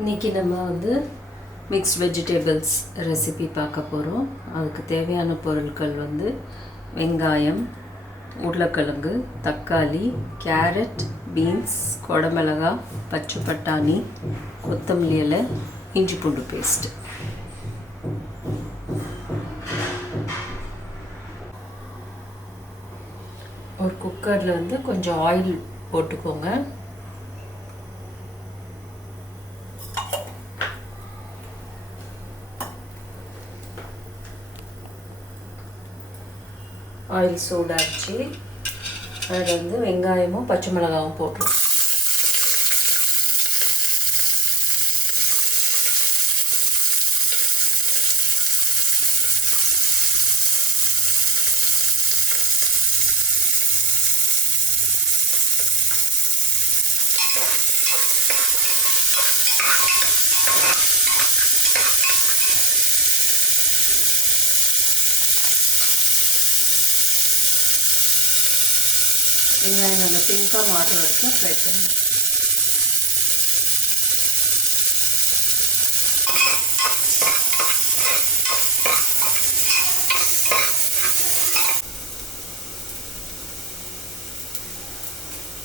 இன்றைக்கி நம்ம mixed vegetables recipe பார்க்க போகிறோம். அதுக்கு தேவையான பொருட்கள் வெங்காயம், உருளைக்கிழங்கு, தக்காளி, கேரட், பீன்ஸ், குடமிளகாய், பச்சை பட்டாணி, கொத்தமல்லி இலை, இஞ்சி பூண்டு பேஸ்ட்டு. ஒரு குக்கரில் கொஞ்சம் ஆயில் போட்டுக்கோங்க. ஆயில் சூடாச்சு. அதில் வெங்காயமும் பச்சை மிளகாவும் போட்டுரும். வெங்காயம் நல்லா பிங்காக மாறுற வரைக்கும் ஃப்ரை பண்ணணும்.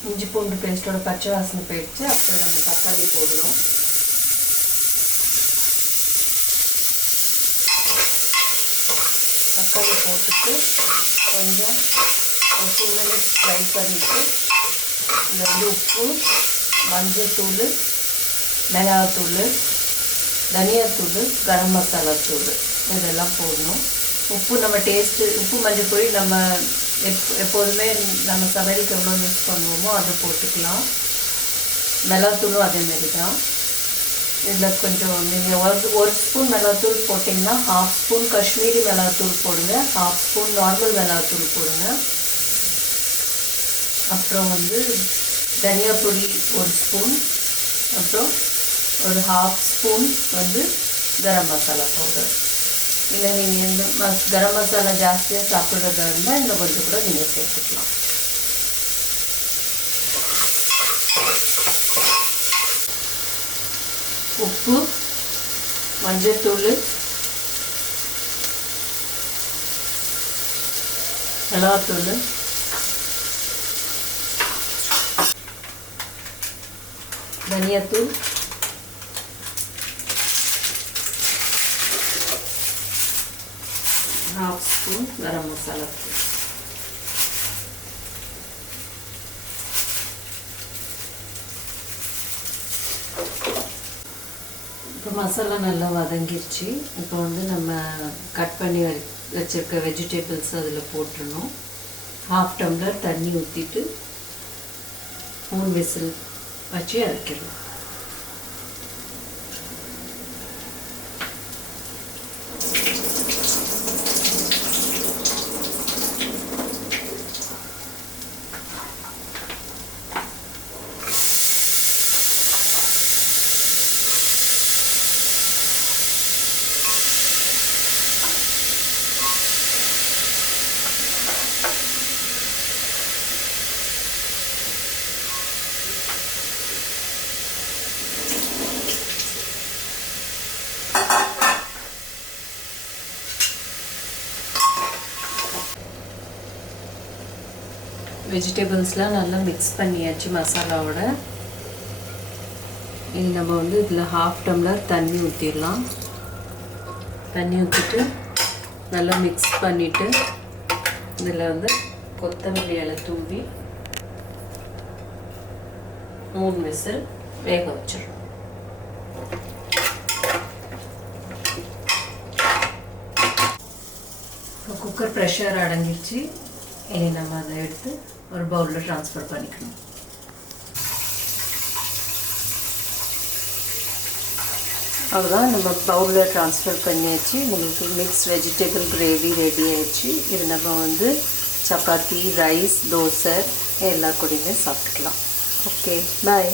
இஞ்சி பூண்டு பேஸ்ட்டோட பச்சை வாசனை போயிடுச்சு. அப்புறம் நம்ம தக்காளி போடணும். தக்காளி போட்டுட்டு கொஞ்சம் ஒரு 2 minutes ஃப்ரை பண்ணிவிட்டு இதில் உப்பு, மஞ்சத்தூள், மிளகாத்தூள், தனியாத்தூள், கரம் மசாலா தூள் இதெல்லாம் போடணும். உப்பு நம்ம உப்பு மஞ்சள் பொடி நம்ம எப்போதுமே நம்ம சமையலுக்கு எவ்வளோ யூஸ் பண்ணுவோமோ அதை போட்டுக்கலாம். மிளகாத்தூளும் அதேமாரி தான். இதில் கொஞ்சம் நீங்கள் ஒரு ஸ்பூன் மிளகாத்தூள் போட்டிங்கன்னா 1/2 ஸ்பூன் காஷ்மீரி மிளகாத்தூள் போடுங்க, 1/2 ஸ்பூன் நார்மல் மிளகாத்தூள் போடுங்க. அப்புறம் தனியா பொடி 1 ஸ்பூன், அப்புறம் ஒரு 1/2 ஸ்பூன் கரம் மசாலா பவுடர். இல்லை நீங்கள் இந்த கரம் மசாலா ஜாஸ்தியாக சாப்பிட்றதா இருந்தால் இன்னும் கொஞ்சம் கூட நீங்கள் சேர்த்துக்கலாம். உப்பு, மஞ்சத்தூள், மிளகாத்தூள், தனியாத்தூள், ½ ஸ்பூன் கரம் மசாலா தூள். இப்போ மசாலா நல்லா வதங்கிருச்சு. இப்போ நம்ம கட் பண்ணி வச்சுருக்க வெஜிடபிள்ஸ் அதில் போட்டுடணும். 1/2 டம்ளர் தண்ணி ஊற்றிட்டு 3 விசில் வச்சு இறக்கிடலாம். வெஜிடபிள்ஸ்லாம் நல்லா மிக்ஸ் பண்ணியாச்சு மசாலாவோட. இனி நம்ம இதில் 1/2 டம்ளர் தண்ணி ஊற்றிடலாம். தண்ணி ஊற்றிட்டு நல்லா மிக்ஸ் பண்ணிவிட்டு இதில் கொத்தமல்லி இலை தூவி 3 விசில் வேக வச்சிடணும். இப்போ குக்கர் ப்ரெஷர் அடங்கிடுச்சு. இனி நம்ம அதை எடுத்து ஒரு பவுலில் ட்ரான்ஸ்ஃபர் பண்ணிக்கணும். அவ்வளோதான், நம்ம பவுலில் ட்ரான்ஸ்ஃபர் பண்ணியாச்சு. நம்மளுக்கு மிக்ஸ் வெஜிடபிள் கிரேவி ரெடி ஆயிடுச்சு. இது நம்ம சப்பாத்தி, ரைஸ், தோசை எல்லா கூடயுமே சாப்பிட்டுக்கலாம். ஓகே, பாய்.